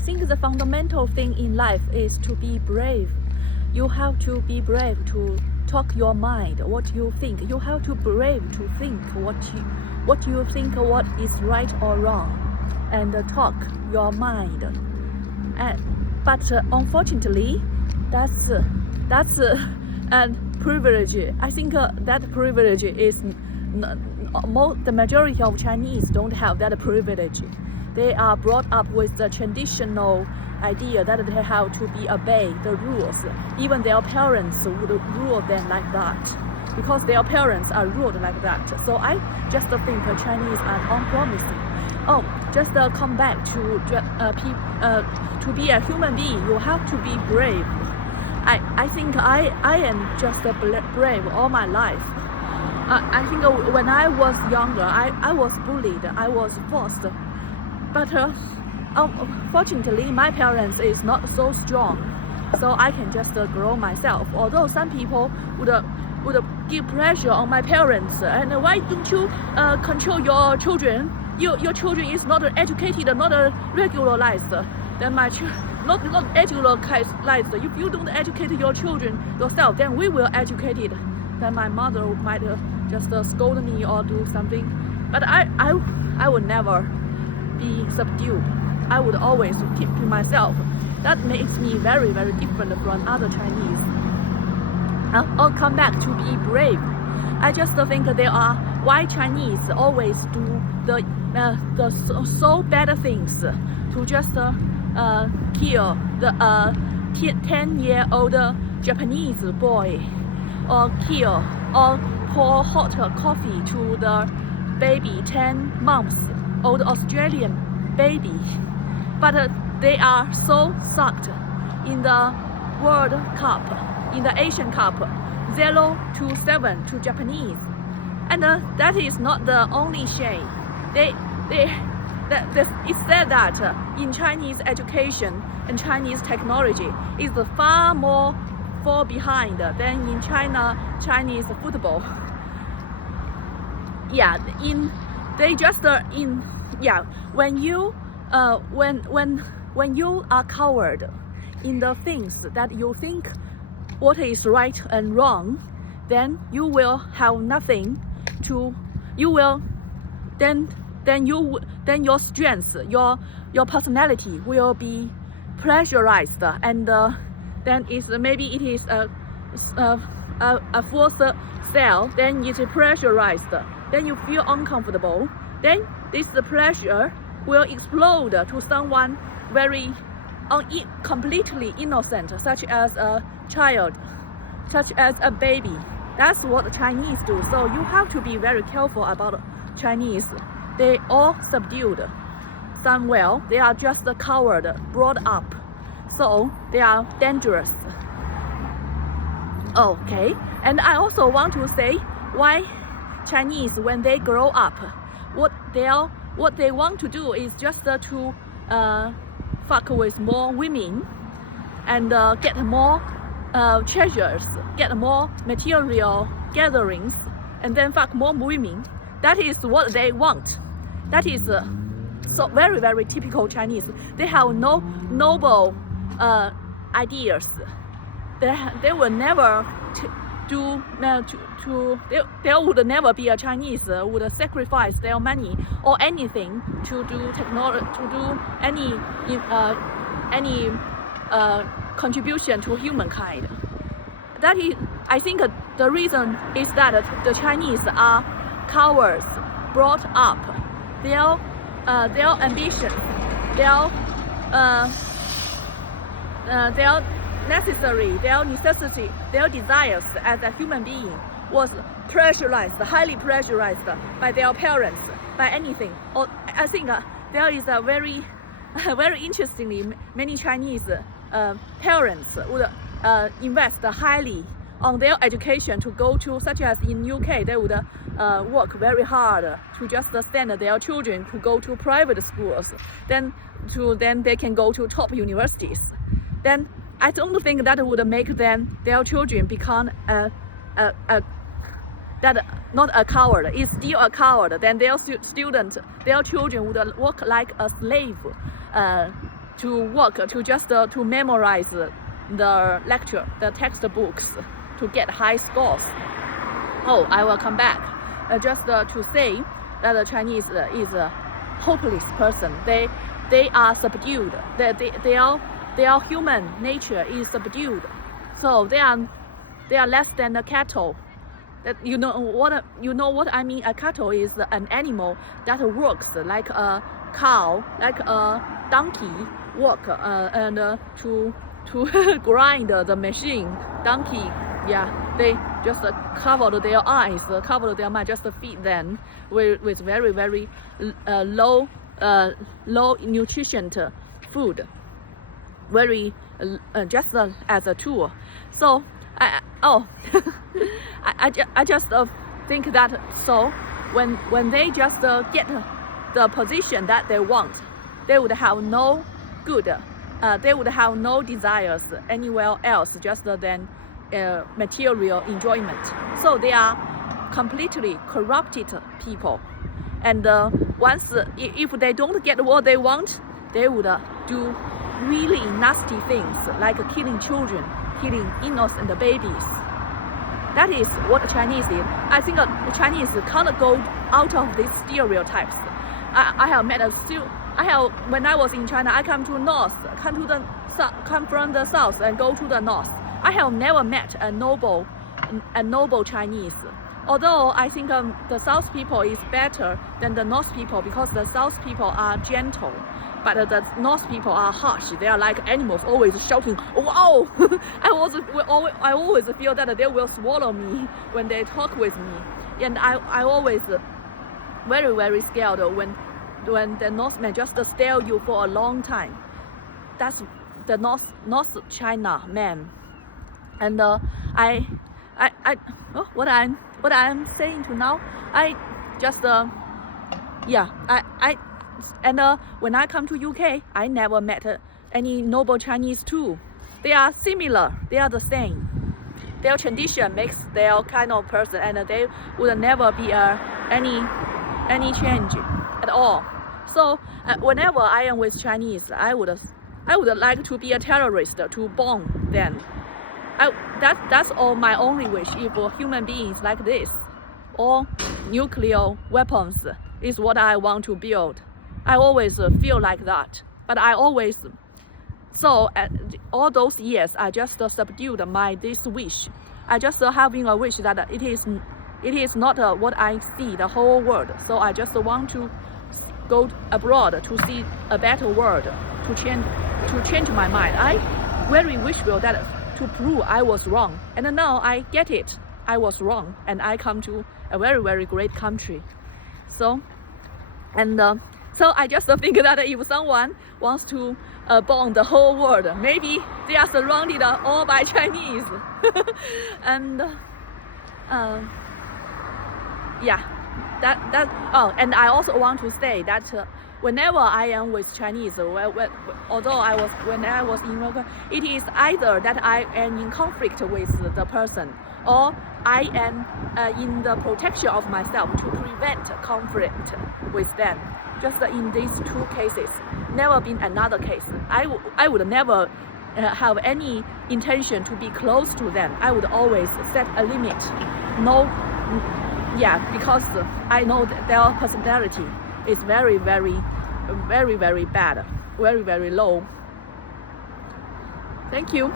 think the fundamental thing in life is to be brave. You have to be brave to talk your mind, what you think. You have to be brave to think what you think what is right or wrong, and talk your mind. But unfortunately, that's a privilege. I think that privilege is the majority of Chinese don't have that privilege. They are brought up with the traditional idea that they have to obey the rules. Even their parents would rule them like that, because their parents are ruled like that. So I just think Chinese are unpromising. Oh, just come back to be a human being. You have to be brave. I think I am just brave all my life. I think when I was younger, I was bullied. I was forced. But fortunately, my parents is not so strong, so I can just grow myself. Although some people would give pressure on my parents, and why don't you control your children? Your children is not educated, not regularized. Then not regularized. If you don't educate your children yourself, then we will educate it. Then my mother might just scold me or do something. But I would never be subdued. I would always keep to myself. That makes me very, very different from other Chinese. I'll come back to be brave. I just think there are why Chinese always do the so bad things to just kill the 10-year-old Japanese boy, or kill or pour hot coffee to the baby 10 months old Australian baby. But they are so sucked in the World Cup, in the Asian Cup, 0-7 to Japanese. And that is not the only shame. It's said that in Chinese education and Chinese technology is far more fall behind than in Chinese football. Yeah, when you are coward in the things that you think what is right and wrong, then you will have nothing to. You will then your strength, your personality will be pressurized, and then maybe it is a force cell. Then it's pressurized. Then you feel uncomfortable. Then this pressure will explode to someone very completely innocent, such as a child, such as a baby. That's what the Chinese do. So you have to be very careful about Chinese. They all subdued somewhere. They are just a coward brought up, so they are dangerous. Okay, and I also want to say why Chinese, when they grow up, what they want to do is just to fuck with more women and get more treasures, get more material gatherings, and then fuck more women. That is what they want. That is so very, very typical Chinese. They have no noble ideas. They will never there would never be a Chinese would sacrifice their money or anything to do any contribution to humankind. That is, I think the reason is that the Chinese are cowards brought up. Their ambition, their necessity, their desires as a human being was pressurized, highly pressurized by their parents, by anything. Or I think there is a very interestingly, many Chinese parents would invest highly on their education to go to, such as in UK, they would work very hard to just send their children to go to private schools, then they can go to top universities. Then I don't think that would make their children become not a coward. It's still a coward. Then their children would work like a slave to work to just to memorize the lecture, the textbooks, to get high scores. Oh, I will come back just to say that the Chinese is a hopeless person. They are subdued. Their human nature is subdued. So they are less than the cattle. That you know what I mean. A cattle is an animal that works like a cow, like a donkey work and to grind the machine. Donkey, yeah, they just covered their eyes, covered their mind, just feed them with very low nutrition food, very just as a tool. So I just think that so when they just get the position that they want, they would have no good, they would have no desires anywhere else just than material enjoyment. So they are completely corrupted people, and once if they don't get what they want, they would do really nasty things like killing children, killing innocent babies. That is what Chinese is. I think Chinese can't go out of these stereotypes. I have met when I was in China, I come from the south and go to the north. I have never met a noble Chinese. Although I think the south people is better than the north people because the south people are gentle, but the north people are harsh. They are like animals, always shouting, "Wow!" I always feel that they will swallow me when they talk with me, and I always very scared when the Northmen just stare you for a long time. That's the North China man, and what I'm saying to now, I just when I come to UK, I never met any noble Chinese too. They are similar. They are the same. Their tradition makes their kind of person, and they would never be any change at all. So whenever I am with Chinese, I would like to be a terrorist to bomb them. That's all my only wish. If human beings like this, or nuclear weapons is what I want to build. I always feel like that, but I always all those years I just subdued this wish. I just having a wish that it is not what I see the whole world. So I just want to go abroad to see a better world, to change my mind. I very wishful that to prove I was wrong, and now I get it. I was wrong, and I come to a very great country. So I just think that if someone wants to bomb the whole world, maybe they are surrounded all by Chinese. And yeah, and I also want to say that whenever I am with Chinese, when I was in America, it is either that I am in conflict with the person, or I am in the protection of myself to prevent conflict with them. Just in these two cases, never been another case. I would never have any intention to be close to them. I would always set a limit. No, yeah, because I know that their personality is very bad, very low. Thank you.